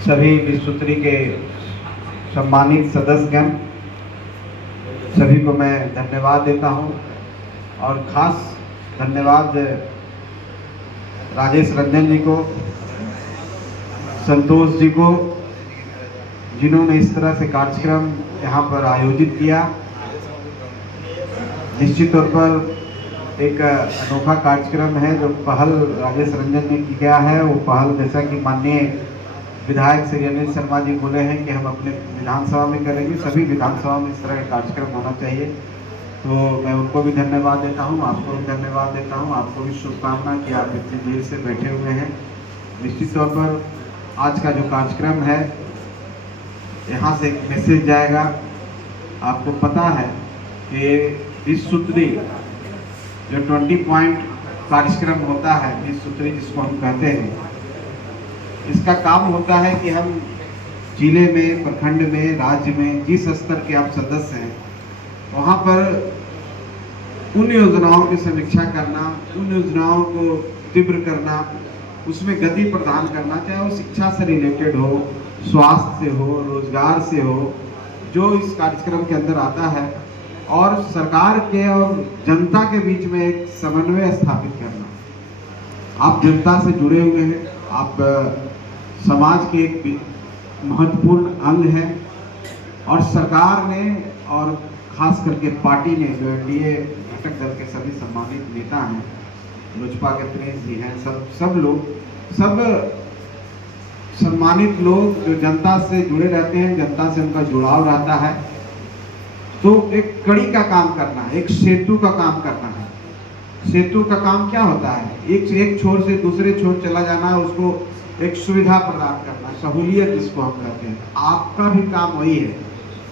सभी विश्वसूत्री के सम्मानित सदस्यगण, सभी को मैं धन्यवाद देता हूं और खास धन्यवाद राजेश रंजन जी को, संतोष जी को, जिन्होंने इस तरह से कार्यक्रम यहाँ पर आयोजित किया। निश्चित तौर पर एक अनोखा कार्यक्रम है जो पहल राजेश रंजन ने किया है। वो पहल, जैसा कि माननीय विधायक श्री अनिल शर्मा जी बोले हैं कि हम अपने विधानसभा में करेंगे, सभी विधानसभा में इस तरह का कार्यक्रम होना चाहिए। तो मैं उनको भी धन्यवाद देता हूं, आपको भी धन्यवाद देता हूं, आपको भी शुभकामना कि आप इतनी देर से बैठे हुए हैं। निश्चित तौर पर आज का जो कार्यक्रम है, यहाँ से एक मैसेज जाएगा। आपको पता है कि विश्वसूत्री जो 20 पॉइंट कार्यक्रम होता है, विश्वसूत्री जिसको हम कहते हैं, इसका काम होता है कि हम जिले में, प्रखंड में, राज्य में जिस स्तर के आप सदस्य हैं वहाँ पर उन योजनाओं की समीक्षा करना, उन योजनाओं को तीव्र करना, उसमें गति प्रदान करना, चाहे वो शिक्षा से रिलेटेड हो, स्वास्थ्य से हो, रोजगार से हो, जो इस कार्यक्रम के अंदर आता है, और सरकार के और जनता के बीच में एक समन्वय स्थापित करना। आप जनता से जुड़े हुए हैं, आप समाज के एक महत्वपूर्ण अंग है, और सरकार ने और खास करके पार्टी ने, जो एनडीए घटक दल के सभी सम्मानित नेता हैं, लोजपा के प्रिंस जी हैं, सब लोग, सब सम्मानित लोग जो जनता से जुड़े रहते हैं, जनता से उनका जुड़ाव रहता है, तो एक कड़ी का काम करना है, एक सेतु का काम करना है। सेतु का काम क्या होता है? एक छोर से दूसरे छोर चला जाना, उसको एक सुविधा प्रदान करना, सहूलियत जिसको हम कहते हैं। आपका भी काम वही है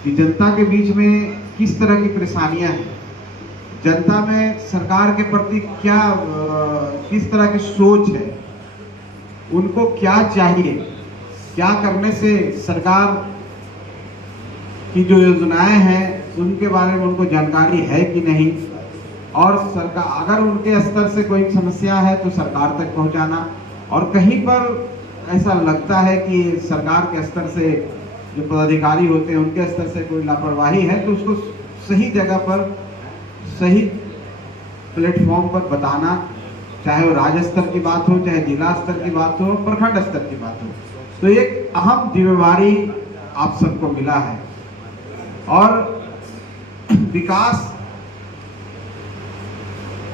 कि जनता के बीच में किस तरह की परेशानियां हैं, जनता में सरकार के प्रति क्या किस तरह की सोच है, उनको क्या चाहिए, क्या करने से सरकार की जो योजनाएं हैं उनके बारे में उनको जानकारी है कि नहीं, और सरकार अगर उनके स्तर से कोई समस्या है तो सरकार तक पहुंचाना, और कहीं पर ऐसा लगता है कि सरकार के स्तर से जो पदाधिकारी होते हैं उनके स्तर से कोई लापरवाही है तो उसको सही जगह पर, सही प्लेटफॉर्म पर बताना, चाहे वो राज्य स्तर की बात हो, चाहे जिला स्तर की बात हो, प्रखंड स्तर की बात हो। तो एक अहम जिम्मेवारी आप सबको मिला है, और विकास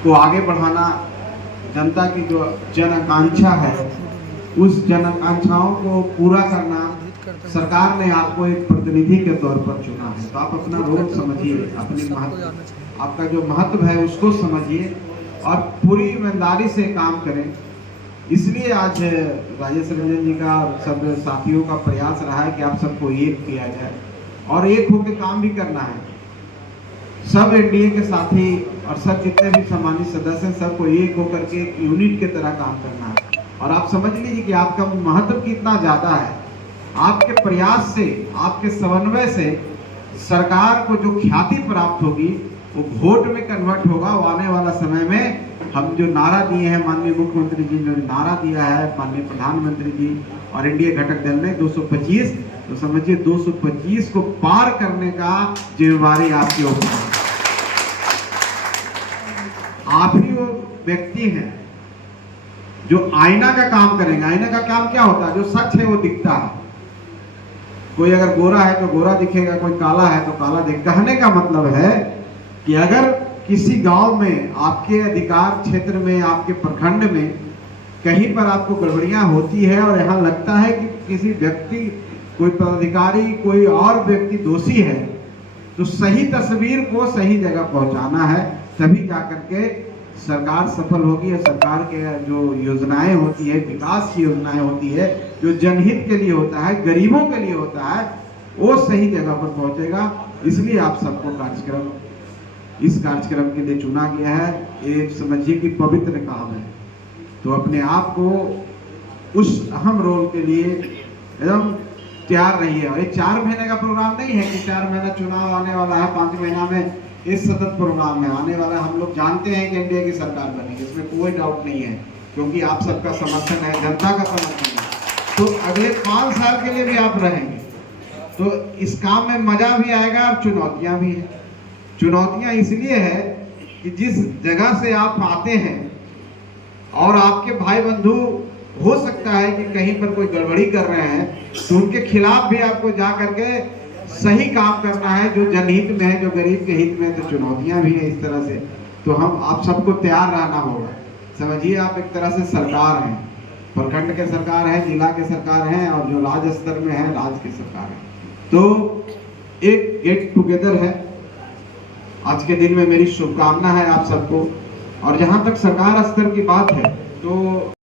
को आगे बढ़ाना, जनता की जो जन आकांक्षा है उस जन आकांक्षाओं को पूरा करना, सरकार ने आपको एक प्रतिनिधि के तौर पर चुना है, तो आप अपना रोल समझिए, अपनी महत्व, आपका जो महत्व है उसको समझिए और पूरी ईमानदारी से काम करें। इसलिए आज राजेश रंजन जी का और सब साथियों का प्रयास रहा है कि आप सबको एक किया जाए और एक होकर काम भी करना है। सब एनडीए के साथी और सब जितने भी सम्मानित सदस्य हैं, सबको एक होकर के एक यूनिट के तरह काम करना है। और आप समझ लीजिए कि आपका महत्व कितना ज़्यादा है। आपके प्रयास से, आपके समन्वय से सरकार को जो ख्याति प्राप्त होगी वो वोट में कन्वर्ट होगा। वो आने वाला समय में हम जो नारा दिए हैं, माननीय मुख्यमंत्री जी ने नारा दिया है, माननीय प्रधानमंत्री जी और एनडीए घटक दल ने 225, तो समझिए 225 को पार करने का जिम्मेवारी आपके ऊपर है। आप ही वो व्यक्ति हैं जो आईना का काम करेंगे। आईना का काम क्या होता है? जो सच है वो दिखता है। कोई अगर गोरा है तो गोरा दिखेगा, कोई काला है तो काला दिखेगा। कहने का मतलब है कि अगर किसी गांव में, आपके अधिकार क्षेत्र में, आपके प्रखंड में कहीं पर आपको गड़बड़ियां होती है और यहाँ लगता है कि किसी व्यक्ति, कोई पदाधिकारी, कोई और व्यक्ति दोषी है, तो सही तस्वीर को सही जगह पहुंचाना है, तभी जाकर के सरकार सफल होगी। और सरकार के जो योजनाएं होती है, विकास की योजनाएं होती है, जो जनहित के लिए होता है, गरीबों के लिए होता है, वो सही जगह पर पहुंचेगा। इसलिए आप सबको इस कार्यक्रम के लिए चुना गया है। ये समझिए कि पवित्र काम है, तो अपने आप को उस अहम रोल के लिए एकदम तैयार रहिए। और ये 4 महीने का प्रोग्राम नहीं है कि 4 महीना चुनाव आने वाला है, 5 महीना में इस सतत प्रोग्राम में आने वाला। हम लोग जानते हैं कि एनडीए की सरकार बनेगी, इसमें कोई डाउट नहीं है, क्योंकि आप सबका समर्थन है, जनता का समर्थन है। तो अगले 5 साल के लिए भी आप रहेंगे। तो इस काम में मजा भी आएगा और चुनौतियां भी हैं। चुनौतियां इसलिए है कि जिस जगह से आप आते हैं और आपके भाई बंधु हो सकता है कि कहीं पर कोई गड़बड़ी कर रहे हैं, तो उनके खिलाफ भी आपको जा करके सही काम करना है जो जनहित में है, जो गरीब के हित में है। तो चुनौतियां भी है इस तरह से। तो हम आप सबको तैयार रहना होगा। समझिए आप एक तरह से सरकार हैं, प्रखंड के सरकार है, जिला के सरकार हैं, और जो राज्य स्तर में है राज्य की सरकार है। तो एक गेट टुगेदर है। आज के दिन में मेरी शुभकामना है आप सबको। और जहां तक सरकार स्तर की बात है, तो